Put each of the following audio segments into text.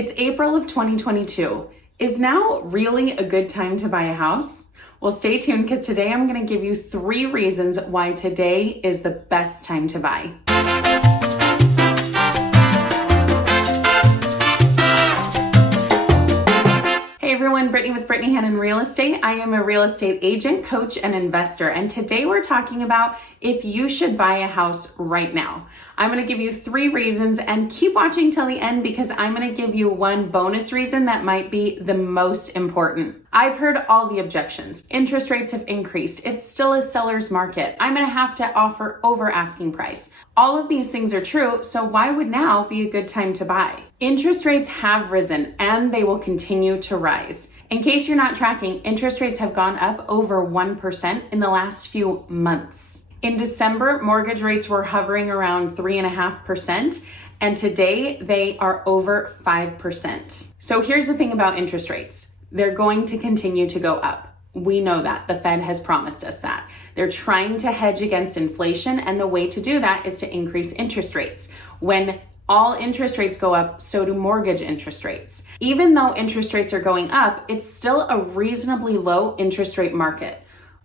It's April of 2022. Is now really a good time to buy a house? Well, stay tuned because today I'm going to give you 3 reasons why today is the best time to buy. Hey everyone, Brittany with Brittany Hannon Real Estate. I am a real estate agent, coach, and investor. And today we're talking about if you should buy a house right now. I'm going to give you 3 reasons and keep watching till the end because I'm going to give you one bonus reason that might be the most important. I've heard all the objections. Interest rates have increased. It's still a seller's market. I'm going to have to offer over asking price. All of these things are true, so why would now be a good time to buy? Interest rates have risen and they will continue to rise. In case you're not tracking, interest rates have gone up over 1% in the last few months. In December, mortgage rates were hovering around 3.5%, and today they are over 5%. So here's the thing about interest rates. They're going to continue to go up. We know that. The Fed has promised us that. They're trying to hedge against inflation, and the way to do that is to increase interest rates. When all interest rates go up, so do mortgage interest rates. Even though interest rates are going up, it's still a reasonably low interest rate market.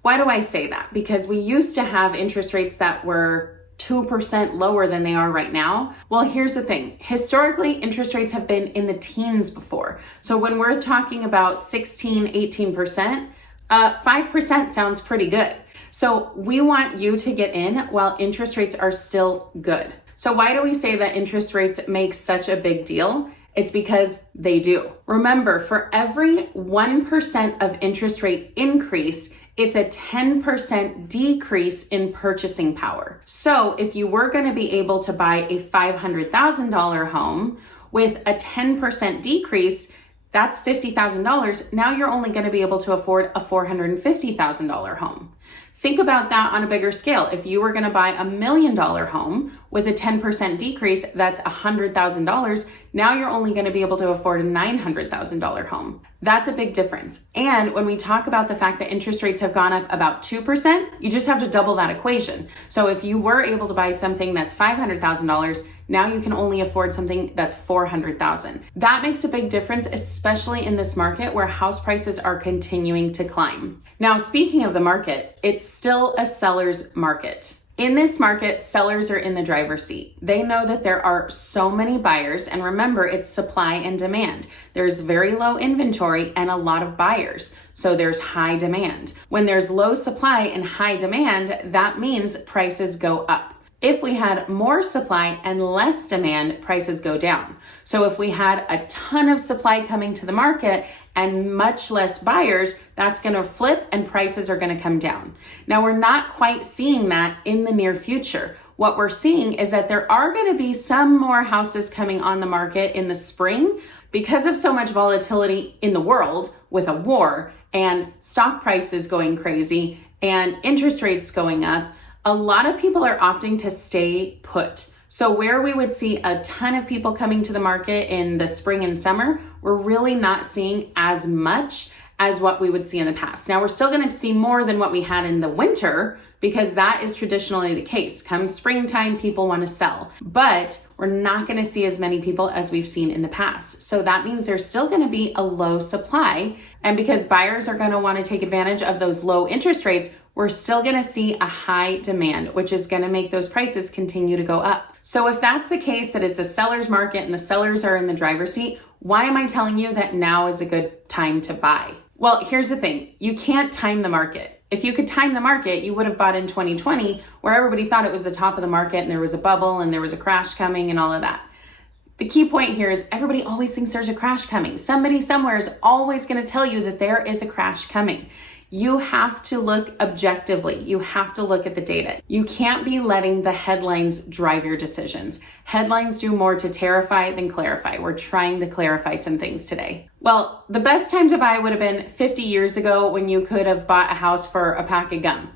Why do I say that? Because we used to have interest rates that were 2% lower than they are right now. Well, here's the thing. Historically, interest rates have been in the teens before. So when we're talking about 16, 18%, 5% sounds pretty good. So we want you to get in while interest rates are still good. So why do we say that interest rates make such a big deal? It's because they do. Remember, for every 1% of interest rate increase, it's a 10% decrease in purchasing power. So if you were going to be able to buy a $500,000 home with a 10% decrease, that's $50,000. Now you're only going to be able to afford a $450,000 home. Think about that on a bigger scale. If you were going to buy a $1 million home with a 10% decrease, that's $100,000. Now you're only going to be able to afford a $900,000 home. That's a big difference. And when we talk about the fact that interest rates have gone up about 2%, you just have to double that equation. So if you were able to buy something that's $500,000, now you can only afford something that's $400,000. That makes a big difference, especially in this market where house prices are continuing to climb. Now, speaking of the market, it's still a seller's market. In this market, sellers are in the driver's seat. They know that there are so many buyers, and remember, it's supply and demand. There's very low inventory and a lot of buyers, so there's high demand. When there's low supply and high demand, that means prices go up. If we had more supply and less demand, prices go down. So if we had a ton of supply coming to the market and much less buyers, that's going to flip and prices are going to come down. Now, we're not quite seeing that in the near future. What we're seeing is that there are going to be some more houses coming on the market in the spring because of so much volatility in the world with a war and stock prices going crazy and interest rates going up. A lot of people are opting to stay put. So where we would see a ton of people coming to the market in the spring and summer, we're really not seeing as much as what we would see in the past. Now, we're still going to see more than what we had in the winter because that is traditionally the case. Come springtime, people want to sell, but we're not going to see as many people as we've seen in the past. So that means there's still going to be a low supply. And because buyers are going to want to take advantage of those low interest rates, we're still going to see a high demand, which is going to make those prices continue to go up. So if that's the case, that it's a seller's market and the sellers are in the driver's seat, why am I telling you that now is a good time to buy? Well, here's the thing. You can't time the market. If you could time the market, you would have bought in 2020 where everybody thought it was the top of the market and there was a bubble and there was a crash coming and all of that. The key point here is everybody always thinks there's a crash coming. Somebody somewhere is always going to tell you that there is a crash coming. You have to look objectively. You have to look at the data. You can't be letting the headlines drive your decisions. Headlines do more to terrify than clarify. We're trying to clarify some things today. Well, the best time to buy would have been 50 years ago when you could have bought a house for a pack of gum.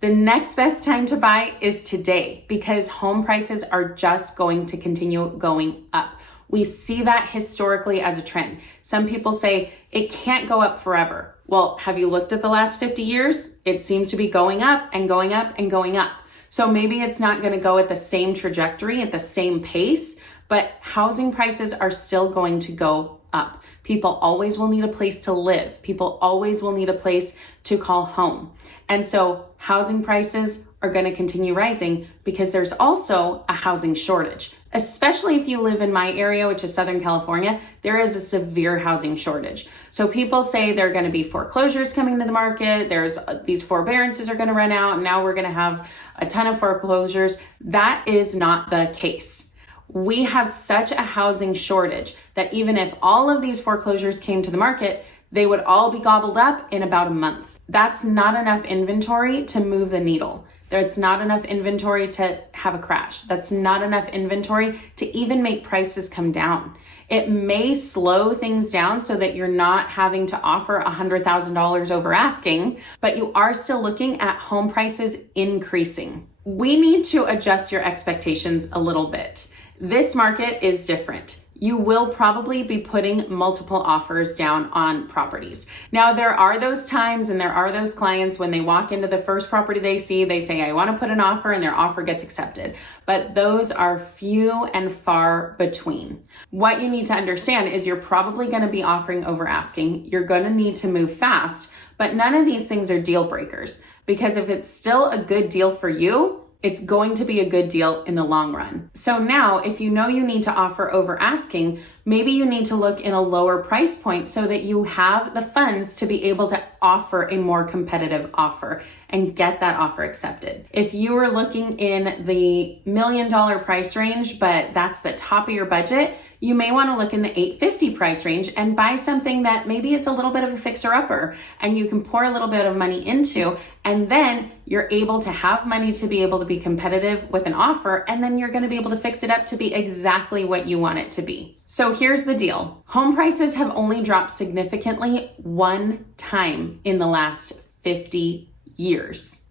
The next best time to buy is today because home prices are just going to continue going up. We see that historically as a trend. Some people say it can't go up forever. Well, have you looked at the last 50 years? It seems to be going up and going up and going up. So maybe it's not going to go at the same trajectory, at the same pace, but housing prices are still going to go up. People always will need a place to live. People always will need a place to call home. And so housing prices are going to continue rising because there's also a housing shortage. Especially if you live in my area, which is Southern California, there is a severe housing shortage. So people say there are going to be foreclosures coming to the market. There's these forbearances are going to run out, and now we're going to have a ton of foreclosures. That is not the case. We have such a housing shortage that even if all of these foreclosures came to the market, they would all be gobbled up in about a month. That's not enough inventory to move the needle. There's not enough inventory to have a crash. That's not enough inventory to even make prices come down. It may slow things down so that you're not having to offer $100,000 over asking, but you are still looking at home prices increasing. We need to adjust your expectations a little bit. This market is different. You will probably be putting multiple offers down on properties. Now, there are those times and there are those clients when they walk into the first property they see, they say, I want to put an offer, and their offer gets accepted. But those are few and far between. What you need to understand is you're probably going to be offering over asking. You're going to need to move fast, but none of these things are deal breakers, because if it's still a good deal for you, it's going to be a good deal in the long run. So now, if you know you need to offer over asking, maybe you need to look in a lower price point so that you have the funds to be able to offer a more competitive offer and get that offer accepted. If you are looking in the $1 million price range, but that's the top of your budget, you may want to look in the $850 price range and buy something that maybe is a little bit of a fixer-upper and you can pour a little bit of money into, and then you're able to have money to be able to be competitive with an offer, and then you're going to be able to fix it up to be exactly what you want it to be. So here's the deal. Home prices have only dropped significantly one time in the last 50 years.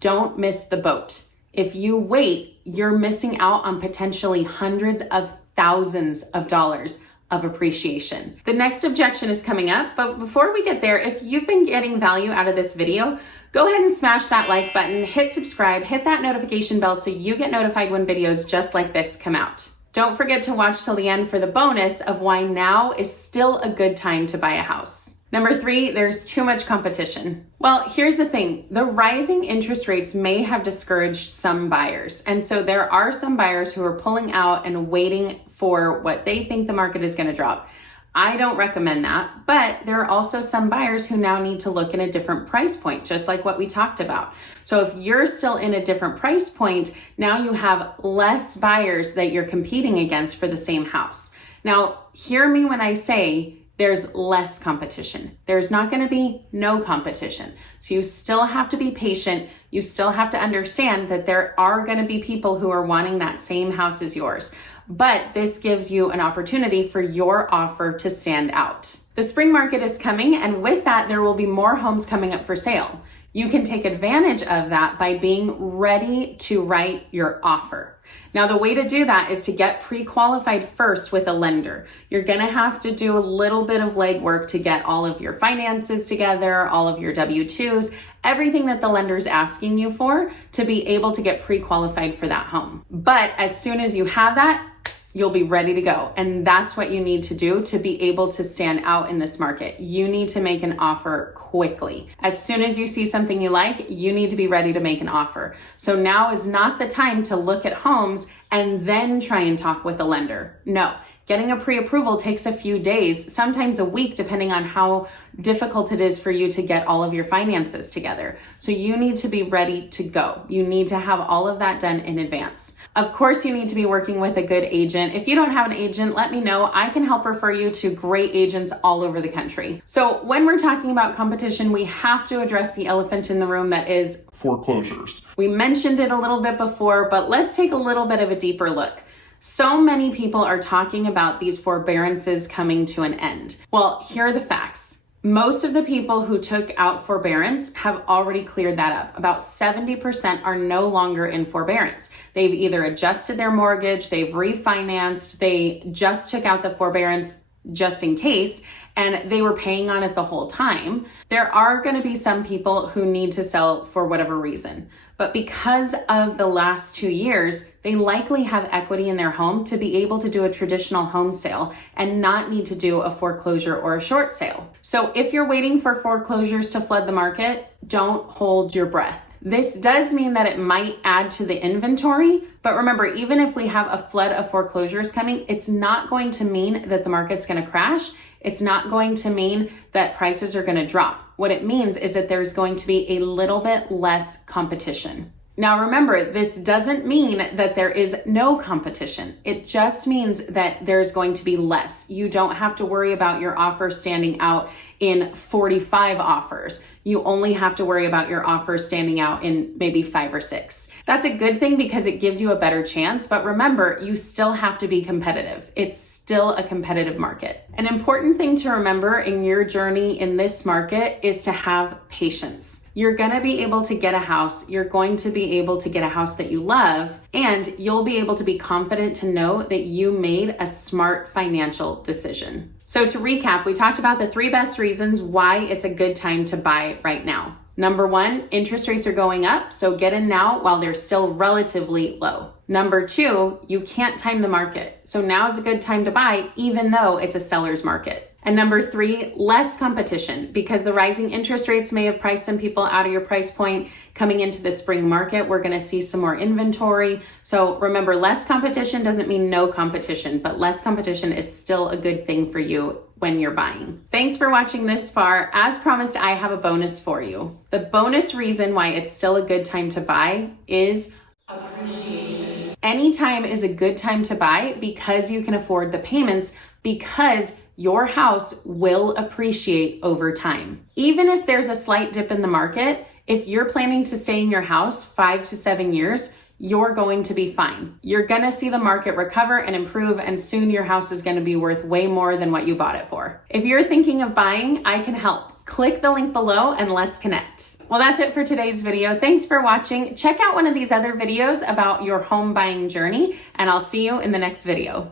Don't miss the boat. If you wait, you're missing out on potentially hundreds of thousands of dollars of appreciation. The next objection is coming up, but before we get there, if you've been getting value out of this video, go ahead and smash that like button, hit subscribe, hit that notification bell so you get notified when videos just like this come out. Don't forget to watch till the end for the bonus of why now is still a good time to buy a house. Number 3, there's too much competition. Well, here's the thing. The rising interest rates may have discouraged some buyers. And so there are some buyers who are pulling out and waiting for what they think the market is going to drop. I don't recommend that, but there are also some buyers who now need to look in a different price point, just like what we talked about. So if you're still in a different price point, now you have less buyers that you're competing against for the same house. Now, hear me when I say there's less competition. There's not going to be no competition. So you still have to be patient. You still have to understand that there are going to be people who are wanting that same house as yours. But this gives you an opportunity for your offer to stand out. The spring market is coming, and with that, there will be more homes coming up for sale. You can take advantage of that by being ready to write your offer. Now, the way to do that is to get pre-qualified first with a lender. You're gonna have to do a little bit of legwork to get all of your finances together, all of your W-2s, everything that the lender's asking you for to be able to get pre-qualified for that home. But as soon as you have that, you'll be ready to go. And that's what you need to do to be able to stand out in this market. You need to make an offer quickly. As soon as you see something you like, you need to be ready to make an offer. So now is not the time to look at homes and then try and talk with a lender. No. Getting a pre-approval takes a few days, sometimes a week, depending on how difficult it is for you to get all of your finances together. So you need to be ready to go. You need to have all of that done in advance. Of course, you need to be working with a good agent. If you don't have an agent, let me know. I can help refer you to great agents all over the country. So when we're talking about competition, we have to address the elephant in the room that is foreclosures. We mentioned it a little bit before, but let's take a little bit of a deeper look. So many people are talking about these forbearances coming to an end. Well, here are the facts. Most of the people who took out forbearance have already cleared that up. About 70% are no longer in forbearance. They've either adjusted their mortgage, they've refinanced, they just took out the forbearance just in case, and they were paying on it the whole time. There are going to be some people who need to sell for whatever reason. But because of the last 2 years, they likely have equity in their home to be able to do a traditional home sale and not need to do a foreclosure or a short sale. So if you're waiting for foreclosures to flood the market, don't hold your breath. This does mean that it might add to the inventory, but remember, even if we have a flood of foreclosures coming, it's not going to mean that the market's going to crash. It's not going to mean that prices are going to drop. What it means is that there's going to be a little bit less competition. Now remember, this doesn't mean that there is no competition. It just means that there's going to be less. You don't have to worry about your offer standing out in 45 offers. You only have to worry about your offer standing out in maybe 5 or 6. That's a good thing because it gives you a better chance, but remember, you still have to be competitive. It's still a competitive market. An important thing to remember in your journey in this market is to have patience. You're gonna be able to get a house, you're going to be able to get a house that you love, and you'll be able to be confident to know that you made a smart financial decision. So to recap, we talked about the 3 best reasons why it's a good time to buy right now. Number 1, interest rates are going up, so get in now while they're still relatively low. Number 2, you can't time the market, so now is a good time to buy even though it's a seller's market. And number 3, less competition, because the rising interest rates may have priced some people out of your price point. Coming into the spring market, we're gonna see some more inventory. So remember, less competition doesn't mean no competition, but less competition is still a good thing for you when you're buying. Thanks for watching this far. As promised, I have a bonus for you. The bonus reason why it's still a good time to buy is appreciation. Anytime is a good time to buy because you can afford the payments, because your house will appreciate over time. Even if there's a slight dip in the market, if you're planning to stay in your house 5 to 7 years, you're going to be fine. You're gonna see the market recover and improve, and soon your house is gonna be worth way more than what you bought it for. If you're thinking of buying, I can help. Click the link below and let's connect. Well, that's it for today's video. Thanks for watching. Check out one of these other videos about your home buying journey, and I'll see you in the next video.